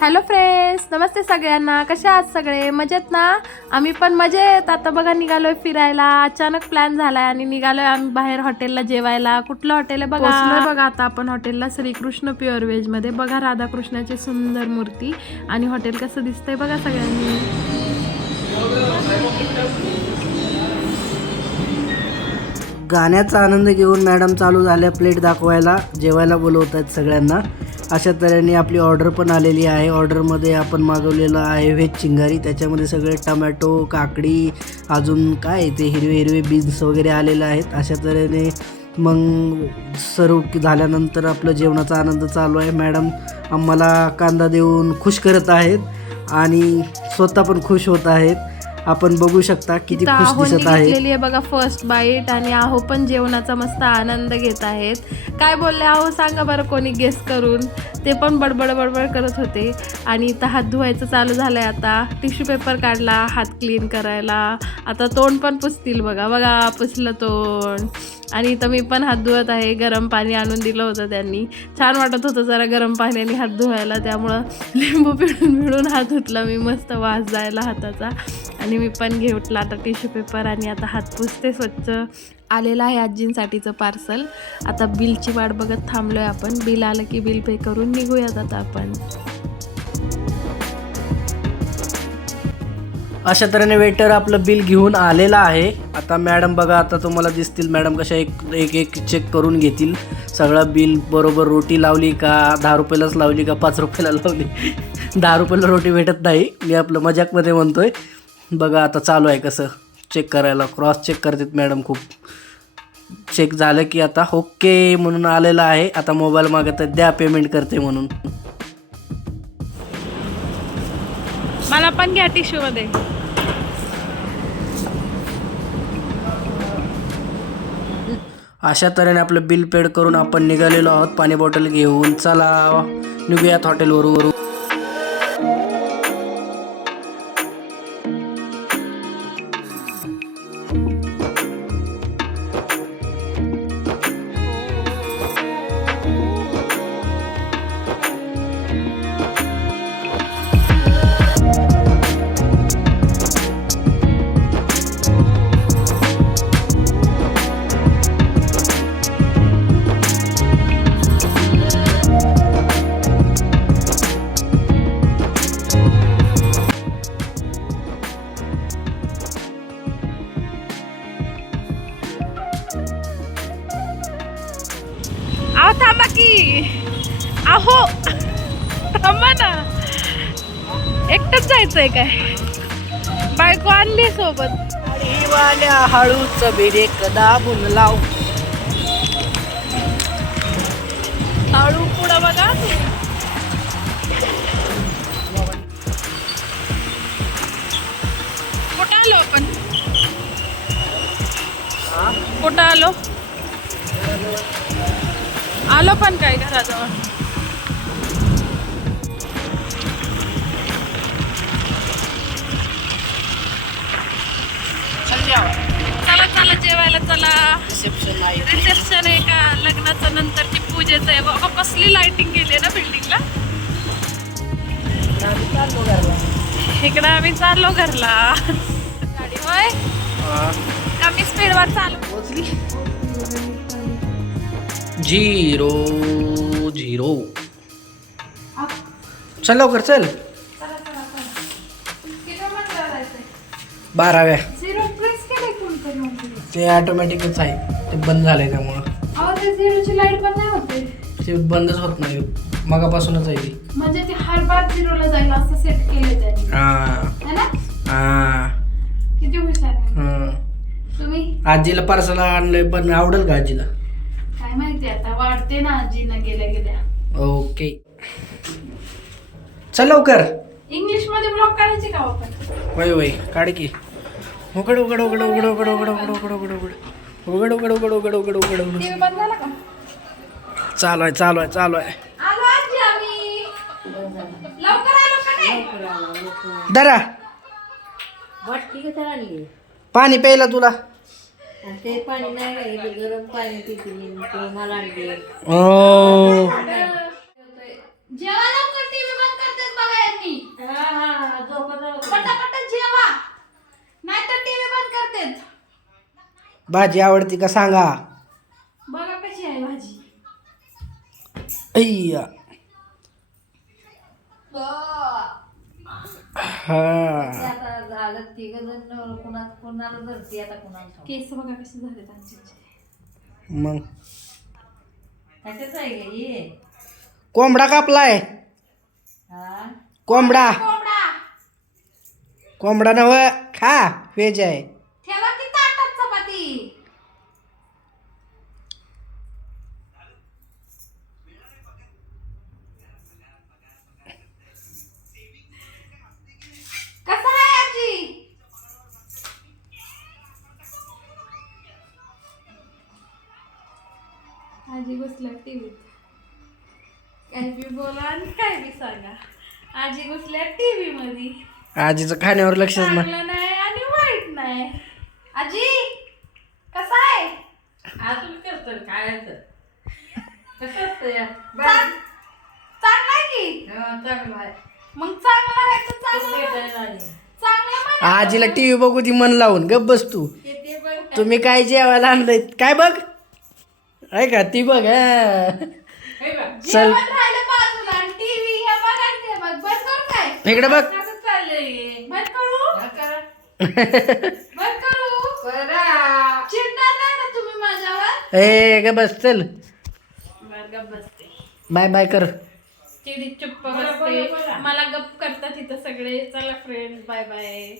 Hello friends, नमस्ते सगळ्यांना. कशा आहात सगळे? मजेत ना? आम्ही पण मजेत. आता बघा निघालोय फिरायला. अचानक प्लॅन झालाय आणि निघालोय आम्ही बाहेर हॉटेलला जेवायला. कुठलं हॉटेल आहे बघा? पोहोचलोय बघा आता आपण हॉटेलला, श्रीकृष्ण प्युअर व्हेज मध्ये. बघा राधाकृष्णाची सुंदर मूर्ती आणि हॉटेल कसं दिसतंय बघा सगळ्यांनी. गाण्याचा आनंद घेऊन मॅडम चालू झाल्या प्लेट दाखवायला, जेवायला बोलवत आहेत सगळ्यांना. अशा तऱ्हेने आपली ऑर्डर पण आलेली आहे. ऑर्डरमध्ये आपण मागवलेलं आहे व्हेज चिंगारी. त्याच्यामध्ये सगळे टमॅटो, काकडी, अजून काय ते हिरवे हिरवे बीन्स वगैरे आलेले आहेत. अशा तऱ्हेने मग सर्व झाल्यानंतर आपलं जेवणाचा आनंद चालू आहे. मॅडम आम्हाला कांदा देऊन खुश करत आहेत आणि स्वतः पण खुश होत आहेत. आपण बघू शकता किती खुश दिसत आहे. घेतलेली आहे बघा फर्स्ट बाईट आणि आहो पण जेवणाचा मस्त आनंद घेत आहेत. काय बोलले आहो सांगा बरं कोणी गेस करून. ते पण बडबड बडबड करत होते. आणि इथं हात धुवायचं चालू झालंय. आता टिश्यू पेपर काढला हात क्लीन करायला. आता तोंड पण पुसतील बघा. बघा पुसलं तोंड. आणि इथं मी पण हात धुवत आहे. गरम पाणी आणून दिलं होतं त्यांनी. छान वाटत होतं जरा गरम पाण्याने हात धुवायला, त्यामुळं लिंबू पिळून हात धुतला मी. मस्त वास जायला हाताचा. आणि मी पण घेतला आता टिश्यू पेपर आणि आता हात पुसते स्वच्छ. आलेलं आहे आजींसाठीचं पार्सल. आता बिलची वाट बघत थांबलोय आपण. बिल आलं की बिल पे करून निघूयात आता आपण. अशा तऱ्हेने वेटर आपलं बिल घेऊन आलेलं आहे. आता मॅडम बघा, आता तुम्हाला दिसतील मॅडम कशा एक चेक करून घेतील सगळं बिल. बरोबर रोटी लावली का, 10 रुपयालाच लावली का 5 रुपयाला लावली. 10 रुपयाला रोटी भेटत नाही, मी आपलं मजाकमध्ये म्हणतोय. बघा आता चालू आहे कसं चेक करायला. क्रॉस चेक करतात मॅडम खूप. चेक झालं की आता ओके म्हणून आलेलं आहे. आता मोबाईल मागत आहे, द्या पेमेंट करते म्हणून. मला पण घ्या टिश्यू मध्ये. अशा तऱ्हेने आपलं बिल पेड करून आपण निघालेलो आहोत पाणी बॉटल घेऊन. चला निघूयात हॉटेलवरून. आहो थांबा की. आहो थांबा ना. एकटंच जायचंय काय? बायको आणली सोबत. वाल्या हळूच बिरेक दाबून लाव. हळू पुढं बघा. कुठं आलो आपण? कुठं आलो? आलो पण काय घराजवळ. चला चला जेवायला चला. रिसेप्शन आहे का लग्नाचं नंतरची पूजेचं आहे. बाबा कसली लाइटिंग केली आहे ना बिल्डिंगला. इकडं आम्ही चाललो घरला. गाडी होय कमी स्पीडवर चालू. 0-0. चल लवकर चल. 12व्या. ते ऑटोमॅटिकच आहे, ते बंद झालंय त्यामुळं. लाईट पण नाही होते. ते बंदच होत नाही मगापासूनच आहे ती. म्हणजे ते हर बार 0ला जाईल असं सेट केलंय त्यांनी. है ना? किती हुशार आहे तुम्ही. आजीला पार्सल आणलंय, पण आवडेल का आजीला काय माहिती. आता वाढते ना आजीनं गेल्या गेल्या. ओके चल लवकर. इंग्लिश मध्ये ब्लॉग काढायचे का आपण? वय वय काढ की. उघड उघड उघड उघड उघड उघड उघड उघड उघड उघड उघड उघड उघड उघड उघड उघड उघड. टीव्ही बंद झाला का? चालू आहे चालू आहे चालू आहे. आलो आजी आम्ही. लवकर आलो का नाही? दरा पाणी प्यायला तुला. ते पाणी नाही गरम पाणी पिते मला आणले. ओ जेव्हा लवकर टीव्ही बंद करतेस बघा. भाजी आवडती का सांगा. बघा कशी आहे भाजी. अय्या हा आता झालं तिघ जण कुणाला धरती आता कुणाला केस बघा कसे झाले आमचे. मग कशाच आहे ग हे कोंबडा कापलाय. हा कोंबडा कोंबडा कोंबडा नव खा व्हेज आहे. ठेवा की ताटात चपाती. कसं आहे आजी. आजी बसल्या टीव्हीत. काय बी बोला आणि काय बी सांगा. आजी बसल्या टीव्ही मध्ये. आजीचं खाण्यावर लक्षच नाही. चांगलं नाही आणि वाईट नाही. आजी कसं आहे. अजून करतो काय कसं असतं चांगलं आहे की. चांगलं आहे मग चांगलं आहे तर तू चांगलं भेटायला आली. चांगलं म्हणा. आजीला टीव्ही बघू ती मन लावून गप बस तू. ते बघ तुम्ही काय जेवायला आणलंय काय बघ. आहे का ती बघ हा. हे बघ चल जेवण राहिलं बाजूला आणि टीव्ही हे बघ आणि ते बघ. बंद करू काय. इकडे बघ. कसं चाललंय बंद करू. हा करा. बंद करू. करा. चिडणार नाही ना तुम्ही माझ्यावर. ए ग बस चल बरं, गप्प बसते. बाय बाय कर. चिडी चुप्प बरं, बसते. बरं. मला गप्प करतात इथं सगळे. चला फ्रेंड्स बाय बाय.